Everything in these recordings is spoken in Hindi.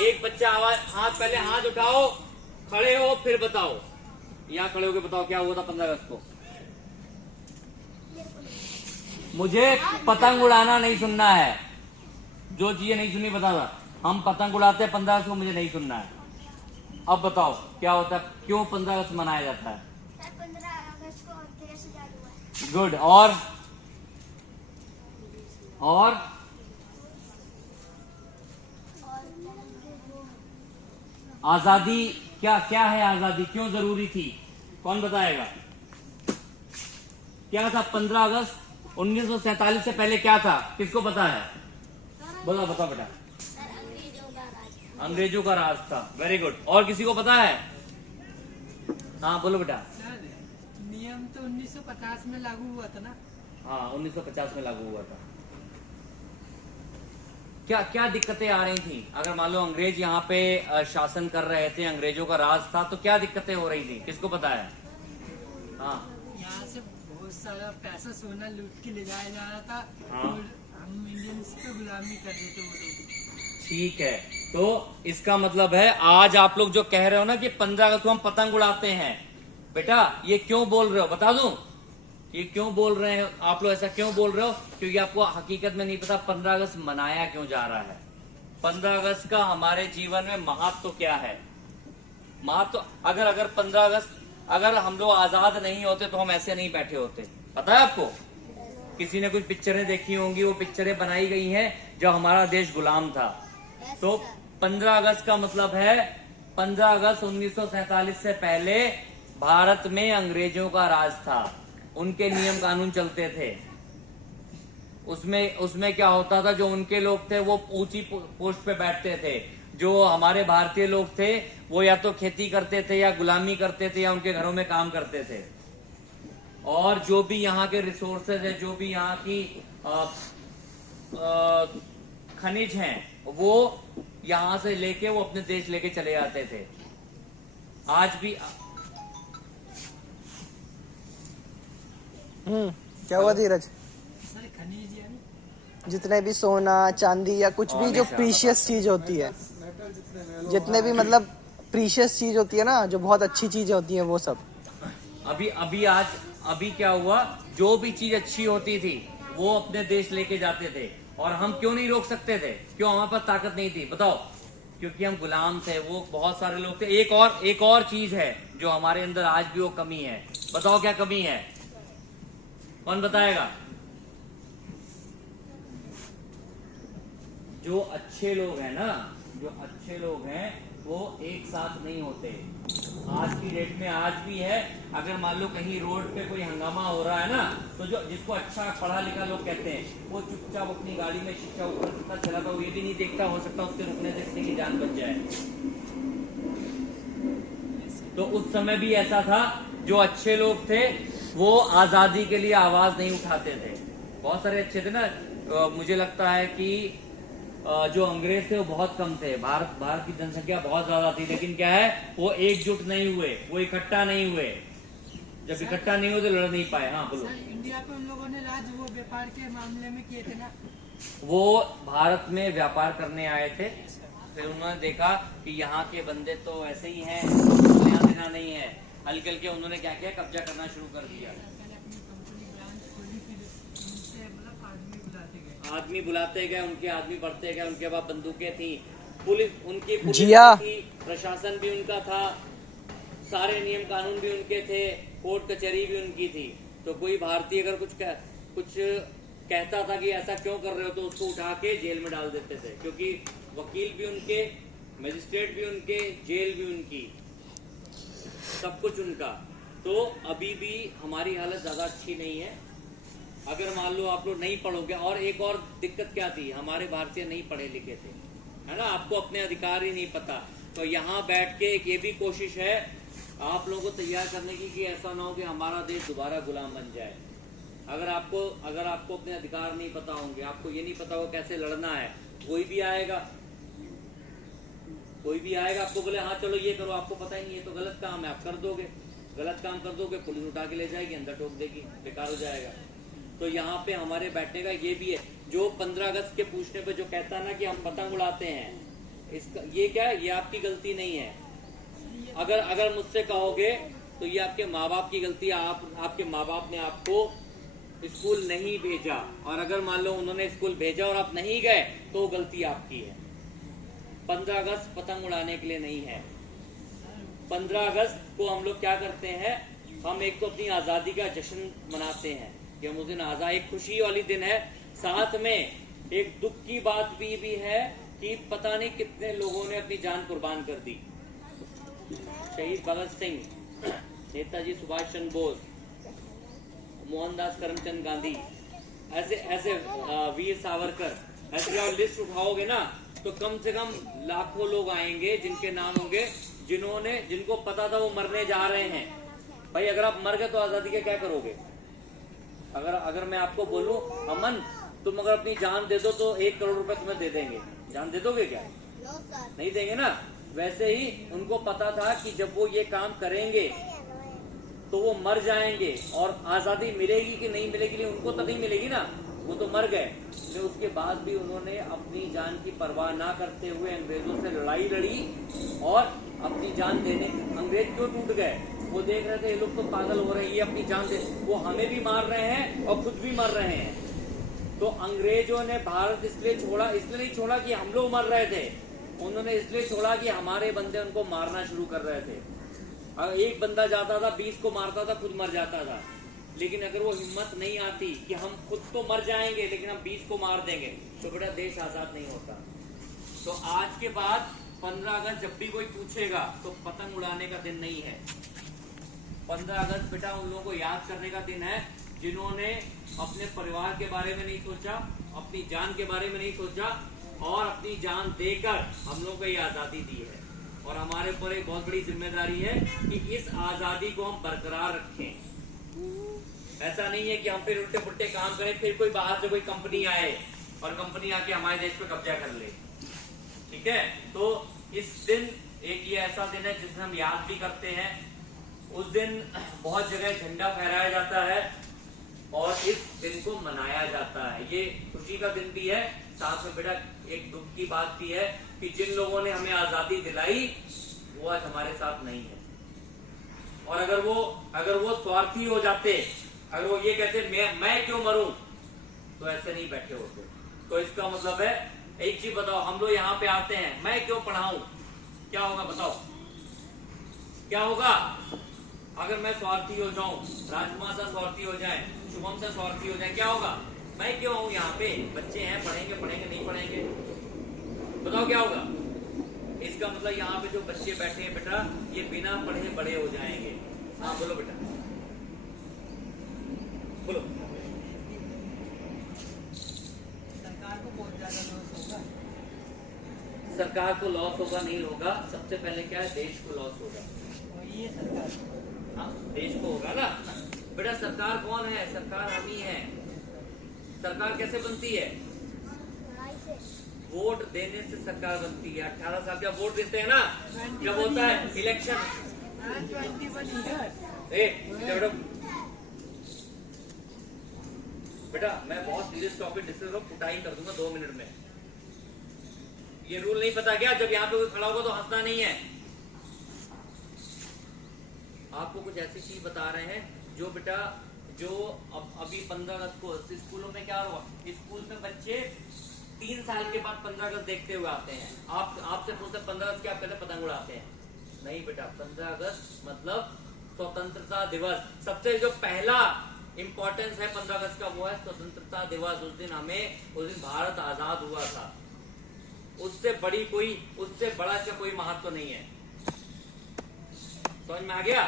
एक बच्चा आवाज, हाथ पहले हाथ उठाओ, खड़े हो, फिर बताओ। यहाँ खड़े होके बताओ क्या हुआ था 15 अगस्त को। मुझे पतंग उड़ाना नहीं सुनना है, जो चीजें नहीं सुनी बता रहा। हम पतंग उड़ाते हैं 15 अगस्त को, मुझे नहीं सुनना है। अब बताओ क्या होता है, क्यों 15 अगस्त मनाया जाता है? 15 अगस्त को देश आजाद हुआ है। गुड। और आजादी क्या क्या है? आजादी क्यों जरूरी थी? कौन बताएगा? क्या था 15 अगस्त 1947 से पहले क्या था? किसको पता है? बोलो, बताओ बेटा। अंग्रेजों का राज था। Very good. और किसी को पता है? हाँ बोलो बेटा। नियम तो 1950 में लागू हुआ था ना? हाँ 1950 में लागू हुआ था। क्या क्या दिक्कतें आ रही थी? अगर मान लो अंग्रेज यहाँ पे शासन कर रहे थे, अंग्रेजों का राज था, तो क्या दिक्कतें हो रही थी? किसको पता है? हाँ, यहाँ से बहुत सारा पैसा सोना लूट के ले जाया जा रहा था। हाँ। और हम इंडियंस पे गुलामी कर रहे थे वो लोग। ठीक है। तो इसका मतलब है आज आप लोग जो कह रहे हो ना कि 15 अगस्त को हम पतंग उड़ाते हैं, बेटा ये क्यों बोल रहे हो बता दूं? ये क्यों बोल रहे हैं आप लोग? ऐसा क्यों बोल रहे हो? क्योंकि आपको हकीकत में नहीं पता 15 अगस्त मनाया क्यों जा रहा है। 15 अगस्त का हमारे जीवन में महत्व तो क्या है? महत्व अगर 15 अगस्त अगर हम लोग आजाद नहीं होते तो हम ऐसे नहीं बैठे होते। पता है आपको? किसी ने कुछ पिक्चरें देखी होंगी, वो पिक्चरें बनाई गई हैं जब हमारा देश गुलाम था। तो 15 अगस्त का मतलब है 15 अगस्त 1947 से पहले भारत में अंग्रेजों का राज था, उनके नियम कानून चलते थे। उसमें क्या होता था, जो उनके लोग थे वो ऊंची पोस्ट पे बैठते थे, जो हमारे भारतीय लोग थे वो या तो खेती करते थे या गुलामी करते थे या उनके घरों में काम करते थे। और जो भी यहाँ के रिसोर्सेज है, जो भी यहाँ की खनिज हैं, वो यहाँ से लेके वो अपने देश लेके चले जाते थे। आज भी क्या हुआ धीरज? सर खनिज यानी जितने भी सोना चांदी या कुछ भी जो प्रीशियस चीज होती है, जितने भी मतलब प्रीशियस चीज होती है ना, जो बहुत अच्छी चीजें होती हैं, वो सब अभी क्या हुआ, जो भी चीज अच्छी होती थी वो अपने देश लेके जाते थे। और हम क्यों नहीं रोक सकते थे? क्यों? हमारे पास ताकत नहीं थी। बताओ। क्योंकि हम गुलाम थे, वो बहुत सारे लोग थे। एक और चीज है जो हमारे अंदर आज भी वो कमी है। बताओ क्या कमी है? कौन बताएगा? जो अच्छे लोग हैं ना, जो अच्छे लोग हैं वो एक साथ नहीं होते। आज की डेट में आज भी है। अगर मान लो कहीं रोड पे कोई हंगामा हो रहा है ना, तो जो जिसको अच्छा पढ़ा लिखा लोग कहते हैं, वो चुपचाप अपनी गाड़ी में शीशा ऊपर कितना चला था वो ये भी नहीं देखता, हो सकता उसके रुकने से किसी की जान बच जाए। तो उस समय भी ऐसा था, जो अच्छे लोग थे वो आजादी के लिए आवाज नहीं उठाते थे। बहुत सारे अच्छे थे ना। मुझे लगता है कि जो अंग्रेज थे वो बहुत कम थे। भारत की जनसंख्या बहुत ज्यादा थी, लेकिन क्या है, वो एकजुट नहीं हुए, वो इकट्ठा नहीं हुए। जब इकट्ठा नहीं हुए तो लड़ नहीं पाए। हाँ बोलो। सर इंडिया पे उन लोगों ने राज वो व्यापार के मामले में किए थे ना? वो भारत में व्यापार करने आए थे, फिर उन्होंने देखा कि यहाँ के बंदे तो ऐसे ही हैं, लेना देना नहीं है। हल्के हल्के उन्होंने क्या किया, कब्जा करना शुरू कर दिया। पहले अपनी कंपनी ब्रांच खोली, फिर उनसे मतलब आदमी बुलाते गए। आदमी बुलाते गए, उनके आदमी बढ़ते गए, उनके पास बंदूकें थी, पुलिस जिया थी, प्रशासन भी उनका था, सारे नियम कानून भी उनके थे, कोर्ट कचहरी भी उनकी थी। तो कोई भारतीय अगर कुछ कहता था कि ऐसा क्यों कर रहे हो, तो उसको उठा के जेल में डाल देते थे। क्योंकि वकील भी उनके, मजिस्ट्रेट भी उनके, जेल भी उनकी, सब कुछ उनका। तो अभी भी हमारी हालत ज्यादा अच्छी नहीं है। अगर मान लो आप लोग नहीं पढ़ोगे, और एक और दिक्कत क्या थी, हमारे भारतीय नहीं पढ़े लिखे थे, है ना, आपको अपने अधिकार ही नहीं पता। तो यहाँ बैठ के एक ये भी कोशिश है आप लोगों को तैयार करने की कि ऐसा ना हो कि हमारा देश दोबारा गुलाम बन जाए। अगर आपको अपने अधिकार नहीं पता होंगे, आपको ये नहीं पता हो कैसे लड़ना है, कोई भी आएगा आपको बोले हाँ चलो ये करो, आपको पता ही नहीं, ये तो गलत काम है, आप कर दोगे, गलत काम कर दोगे, पुलिस उठा के ले जाएगी, अंदर ठोक देगी, बेकार हो जाएगा। तो यहाँ पे हमारे बैठने का ये भी है। जो 15 अगस्त के पूछने पे जो कहता ना कि हम पतंग उड़ाते हैं, इसका ये क्या है, ये आपकी गलती नहीं है। अगर मुझसे कहोगे तो ये आपके माँ बाप की गलती है। आपके माँ बाप ने आपको स्कूल नहीं भेजा, और अगर मान लो उन्होंने स्कूल भेजा और आप नहीं गए तो गलती आपकी है। 15 अगस्त पतंग उड़ाने के लिए नहीं है। 15 अगस्त को हम लोग क्या करते हैं, हम एक तो अपनी आज़ादी का जश्न मनाते हैं कि हम उस दिन आज़ाद, एक खुशी वाली दिन है, साथ में एक दुख की बात भी है कि पता नहीं कितने लोगों ने अपनी जान कुर्बान कर दी। शहीद भगत सिंह, नेताजी सुभाष चंद्र बोस, मोहनदास करमचंद गांधी, ऐसे वीर सावरकर, ऐसे जब लिस्ट उठाओगे ना तो कम से कम लाखों लोग आएंगे जिनके नाम होंगे, जिनको पता था वो मरने जा रहे हैं। भाई अगर आप मर गए तो आजादी का क्या करोगे? अगर मैं आपको बोलूं अमन तुम अगर अपनी जान दे दो तो 1 करोड़ रुपए तुम्हें दे देंगे, जान दे दोगे क्या? नहीं देंगे ना। वैसे ही उनको पता था कि जब वो ये काम करेंगे तो वो मर जाएंगे, और आजादी मिलेगी कि नहीं मिलेगी उनको तो नहीं मिलेगी ना, वो तो मर गए। तो उसके बाद भी उन्होंने अपनी जान की परवाह ना करते हुए अंग्रेजों से लड़ाई लड़ी और अपनी जान देने। अंग्रेज क्यों टूट गए? वो देख रहे थे ये लोग तो पागल हो रहे हैं, ये अपनी जान दे, वो हमें भी मार रहे हैं और खुद भी मर रहे हैं। तो अंग्रेजों ने भारत इसलिए नहीं छोड़ा कि हम लोग मर रहे थे, उन्होंने इसलिए छोड़ा कि हमारे बंदे उनको मारना शुरू कर रहे थे। अगर एक बंदा जाता था 20 को मारता था, खुद मर जाता था। लेकिन अगर वो हिम्मत नहीं आती कि हम खुद तो मर जाएंगे लेकिन हम 20 को मार देंगे, तो बेटा देश आजाद नहीं होता। तो आज के बाद 15 अगस्त जब भी कोई पूछेगा तो पतंग उड़ाने का दिन नहीं है। 15 अगस्त बेटा उन लोगों को याद करने का दिन है जिन्होंने अपने परिवार के बारे में नहीं सोचा, अपनी जान के बारे में नहीं सोचा, और अपनी जान देकर हम लोगों को ये आजादी दी है। और हमारे ऊपर एक बहुत बड़ी जिम्मेदारी है कि इस आजादी को हम बरकरार रखें। ऐसा नहीं है कि हम फिर उल्टे पुल्टे काम करें, फिर कोई बाहर से कोई कंपनी आए और कंपनी आके हमारे देश पे कब्जा कर ले। ठीक है, तो इस दिन एक ये ऐसा दिन है जिसमें हम याद भी करते हैं। उस दिन बहुत जगह झंडा फहराया जाता है और इस दिन को मनाया जाता है। ये खुशी का दिन भी है, साथ में बेटा एक दुख की बात भी है कि जिन लोगों ने हमें आजादी दिलाई वो आज हमारे साथ नहीं है। और अगर वो स्वार्थी हो जाते, अगर वो ये कहते मैं क्यों मरूं, तो ऐसे नहीं बैठे होते। तो इसका मतलब है, एक चीज बताओ, हम लोग यहाँ पे आते हैं, मैं क्यों पढ़ाऊं, क्या होगा बताओ? क्या होगा अगर मैं स्वार्थी हो जाऊं, राजकुमार सा स्वार्थी हो जाए, शुभम सा स्वार्थी हो जाए, क्या होगा? मैं क्यों हूं यहाँ पे? बच्चे हैं, पढ़ेंगे नहीं पढ़ेंगे, बताओ क्या होगा? इसका मतलब यहाँ पे जो बच्चे बैठे हैं बेटा, ये बिना पढ़े बड़े हो जाएंगे। हाँ बोलो बेटा, बोलो। सरकार को बहुत ज्यादा लॉस होगा। सरकार को लॉस होगा नहीं होगा, सबसे पहले क्या है, देश को लॉस होगा। वही है सरकार। हाँ, देश को होगा ना बेटा। सरकार कौन है? सरकार हम ही है। सरकार कैसे बनती है? वोट देने से सरकार बनती है। 18 साल का वोट देते हैं ना, जब होता है इलेक्शन। 21 ईयर्स। बेटा मैं बहुत सीरियस टॉपिक डिस्कस करूँ, कुटाई कर दूंगा 2 मिनट में। ये रूल नहीं पता क्या? जब यहाँ पे कोई खड़ा होगा तो हंसना नहीं है। आपको कुछ ऐसी चीज बता रहे हैं जो बेटा जो अभी 15 अगस्त को स्कूलों में क्या हुआ, स्कूल में बच्चे 3 साल के बाद 15 अगस्त देखते हुए आते हैं। आपसे पूछते 15 अगस्त क्या, आप कहते पतंग उड़ाते हैं? नहीं बेटा, 15 अगस्त मतलब स्वतंत्रता दिवस। सबसे जो पहला इंपॉर्टेंस है 15 अगस्त का वो है स्वतंत्रता दिवस। उस दिन भारत आजाद हुआ था। उससे बड़ा क्या कोई महत्व नहीं है। समझ में आ गया?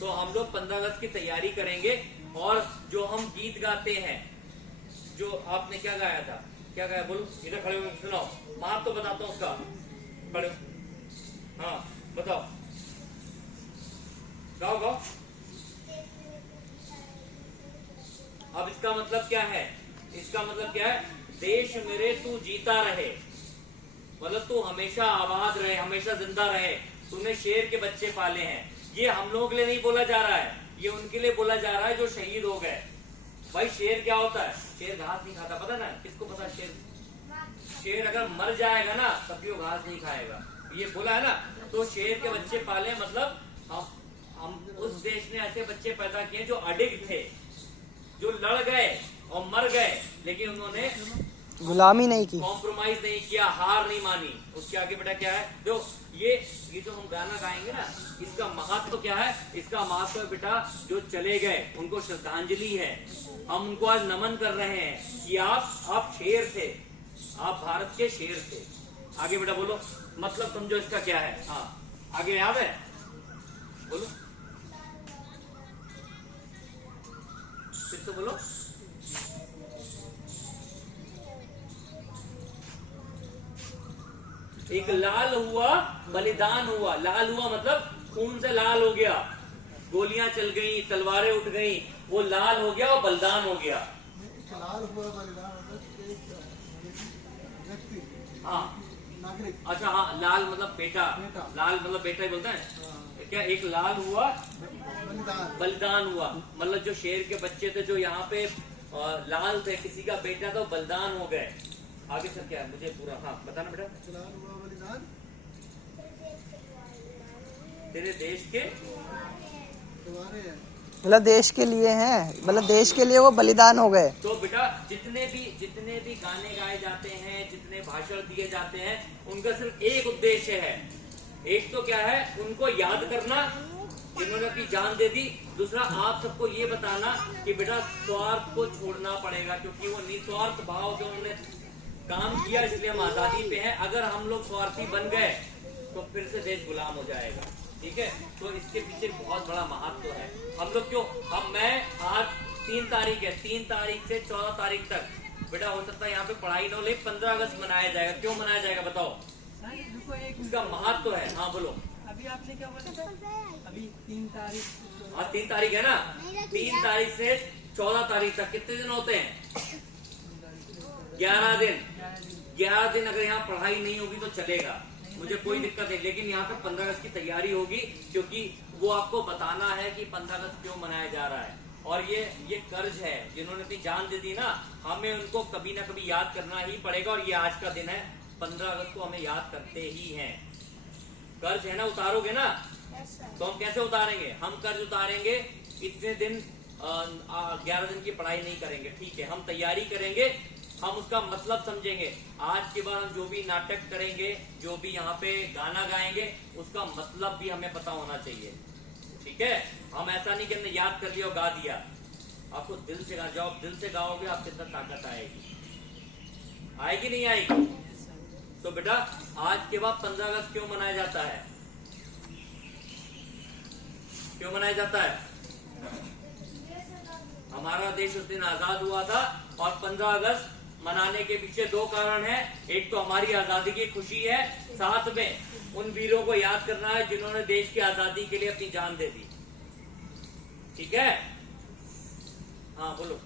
तो हम लोग 15 अगस्त की तैयारी करेंगे, और जो हम गीत गाते हैं, जो आपने क्या गाया था, क्या गाया बोलो, इधर खड़े हो सुनाओ, मैं तो बताता हूँ उसका। खड़े, हाँ बताओ, गाओ। अब इसका मतलब क्या है? इसका मतलब क्या है? देश मेरे तू जीता रहे, मतलब तू हमेशा आबाद रहे, हमेशा जिंदा रहे। तूने शेर के बच्चे पाले हैं। ये हम लोगों के लिए नहीं बोला जा रहा है, ये उनके लिए बोला जा रहा है जो शहीद हो गए। भाई शेर क्या होता है? शेर घास नहीं खाता, पता ना? किसको पता? शेर शेर अगर मर जाएगा ना तब भी वो घास नहीं खाएगा, ये बोला है ना। तो शेर के बच्चे पाले मतलब हम उस देश ने ऐसे बच्चे पैदा किए जो अडिग थे, जो लड़ गए और मर गए, लेकिन उन्होंने गुलामी नहीं की, कॉम्प्रोमाइज नहीं किया, हार नहीं मानी। उसके आगे बेटा क्या है, जो ये जो हम गाना गाएंगे ना, इसका महत्व तो क्या है, इसका महत्व है बेटा जो चले गए उनको श्रद्धांजलि है। हम उनको आज नमन कर रहे हैं कि आप शेर थे, आप भारत के शेर थे। आगे बेटा बोलो, मतलब समझो इसका क्या है। हाँ आगे याद है, बोलो फिर से बोलो। एक लाल हुआ बलिदान हुआ, लाल हुआ मतलब खून से लाल हो गया, गोलियां चल गई, तलवारें उठ गई, वो लाल हो गया और बलिदान हो गया। लाल हुआ बलिदान व्यक्ति, हाँ नागरिक। अच्छा हाँ, लाल मतलब बेटा, लाल मतलब बेटा ही बोलते हैं क्या। एक लाल हुआ बलिदान हुआ, मतलब जो शेर के बच्चे थे जो यहाँ पे लाल थे, किसी का बेटा तो बलिदान हो गए। आगे सर क्या है मुझे पूरा, हाँ बताना बेटा। लाल हुआ बलिदान तेरे देश के तुम्हारे हैं, मतलब देश के लिए हैं, मतलब देश के लिए वो बलिदान हो गए। तो बेटा जितने भी गाने गाए जाते हैं, जितने भाषण दिए जाते हैं, उनका सिर्फ एक उद्देश्य है। एक तो क्या है, उनको याद करना जिन्होंने अपनी जान दे दी। दूसरा आप सबको ये बताना कि बेटा स्वार्थ को छोड़ना पड़ेगा, क्योंकि वो निस्वार्थ भाव से उन्होंने काम किया, इसलिए हम आजादी पे हैं। अगर हम लोग स्वार्थी बन गए तो फिर से देश गुलाम हो जाएगा। ठीक है, तो इसके पीछे बहुत बड़ा महत्व है। हम लोग क्यों, मैं आज 3 तारीख है, 3 तारीख से 14 तारीख तक बेटा हो सकता है यहाँ पे पढ़ाई न हो, लेकिन 15 अगस्त मनाया जाएगा। क्यों मनाया जाएगा बताओ, इसका महत्व है। हाँ बोलो। अभी आपने क्या बोला, अभी 3 तारीख, आज 3 तारीख है ना, 3 तारीख से 14 तारीख तक कितने दिन होते हैं, 11 दिन। 11 दिन अगर यहाँ पढ़ाई नहीं होगी तो चलेगा, मुझे कोई दिक्कत नहीं। लेकिन यहाँ पे 15 अगस्त की तैयारी होगी, क्योंकि वो आपको बताना है कि 15 अगस्त क्यों मनाया जा रहा है। और ये कर्ज है, जिन्होंने अपनी जान दे दी ना, हमें उनको कभी ना कभी याद करना ही पड़ेगा। और ये आज का दिन है, 15 अगस्त को हमें याद करते ही हैं। कर्ज है ना, उतारोगे ना, तो हम कैसे उतारेंगे, हम कर्ज उतारेंगे इतने दिन, 11 दिन की पढ़ाई नहीं करेंगे। ठीक है, हम तैयारी करेंगे, हम उसका मतलब समझेंगे। आज के बाद हम जो भी नाटक करेंगे, जो भी यहाँ पे गाना गाएंगे, उसका मतलब भी हमें पता होना चाहिए। ठीक है, हम ऐसा नहीं कि हमने याद कर लिया और गा दिया। आपको दिल से गा, जब आप दिल से गाओगे आपके अंदर ताकत आएगी, आएगी नहीं आएगी। तो बेटा आज के बाद 15 अगस्त क्यों मनाया जाता है, क्यों मनाया जाता है? हमारा देश उस दिन आजाद हुआ था, और 15 अगस्त मनाने के पीछे 2 कारण हैं। एक तो हमारी आजादी की खुशी है, साथ में उन वीरों को याद करना है जिन्होंने देश की आजादी के लिए अपनी जान दे दी। ठीक है, हाँ बोलो।